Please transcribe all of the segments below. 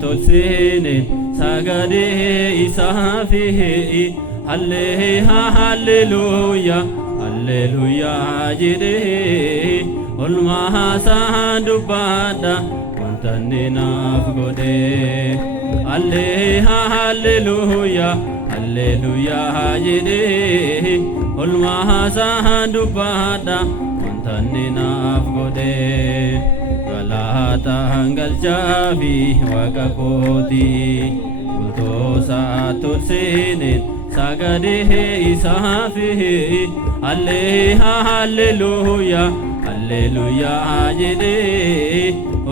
tolsinen sagade isafi hallelujah hallelujah jide olma sandubada wantanina fgode hallelujah hallelujah jide olma sandubada wantanina fgode galata galjabi waqaqoti bultosa tolsinen sagade isafi hallelujah hallelujah jide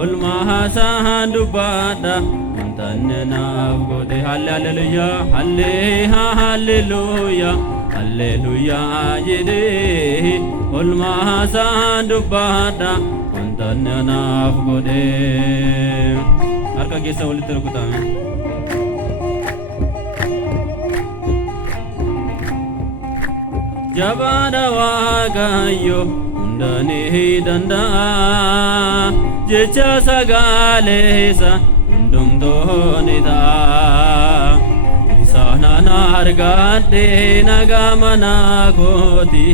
olma sandubada wantanna fgode hallelujah hallelujah hallelujah jide olma sandubada wantanna fgode arka gesa walitrukuta jabada wagayo undani danda jecha sagalesa undumdonida isana nargade nagamana koti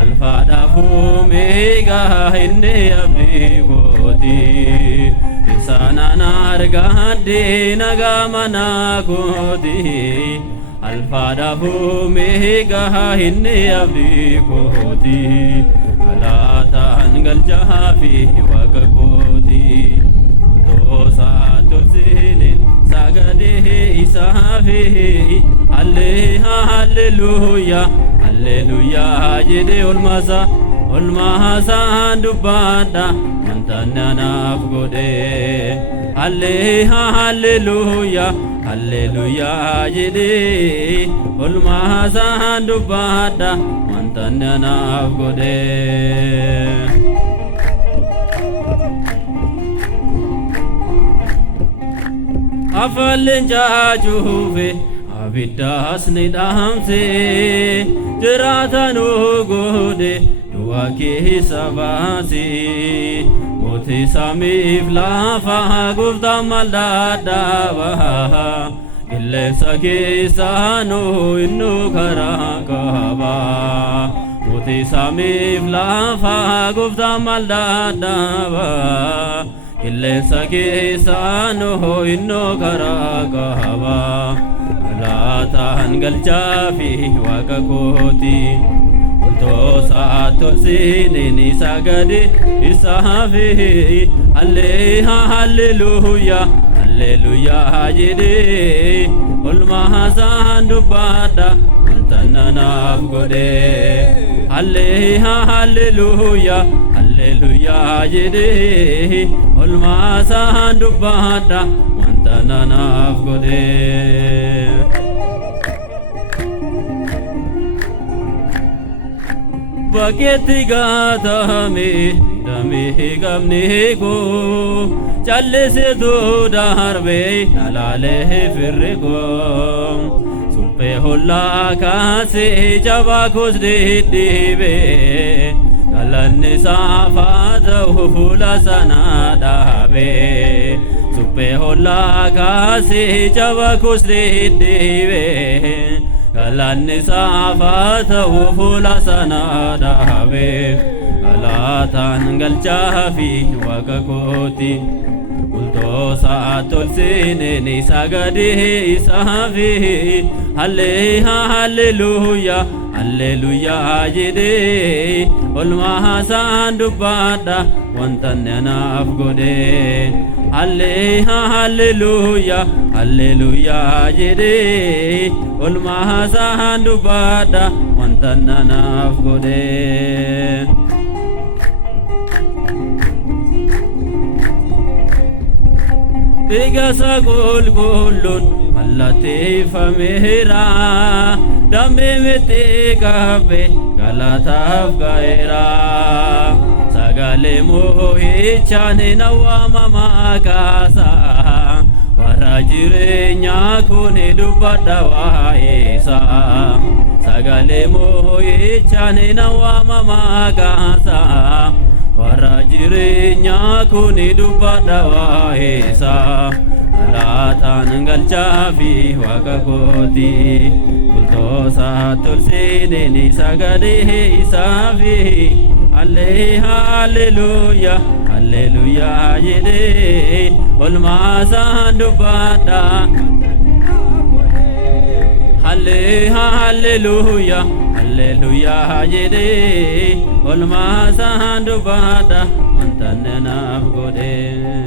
alfa dafu mega hinne abigoti isana nargade nagamana koti alfa dafu mega hinne abikoti alatan galjafi waqaqoti dosa tolsinen sagade isafi hallelujah hallelujah jide olmasa dubada wantanna fgode hallelujah hallelujah jide olmasa dubada wantanna fgode afallenja juve abidas nidamse jiratanu gode duake sabasi moti samif lafa gufta maldadawa ille sakisano innu karakaba moti samif lafa gufta maldadawa ille sakisano innu karakaba alatan galjafi waqaqoti ultosa tolsinen sagade isafi hallelujah hallelujah jide olma sandubada wantanna fgode hallelujah hallelujah jide olma sandubada wantanna fgode baketi gatame dame gamne ko challe se do darbe nalale firre ko supe holla ka se jaba khos de debe nalanne safa da hula sana dabe supe holla ka se jaba khos de debe galanne safa da hula sana dabe alatan galjafi waqaqoti ultosa tolsinen sagade isafi hallelujah hallelujah jide olma sandubada wantanna fgode hallelujah hallelujah jide olma sandubada wantanna fgode Begasa golgolon allate famera dambe mete gabe galataf gaera sagale mohe chane nawama makasa warajire nyakone dubada waesa sagale mohe chane nawama makasa warra jireenyaa kuni dubbadha waa'eesaa laataan galchaa fi waaqa kooti bultoosaa tolseeneen sagalee isaa fi halleluuyaa halleluuyaa jedhee olmaasaan dubbadha halleluuyaa halleluuyaa jedhee olmaasaan dubbadha wanta naaf godhe.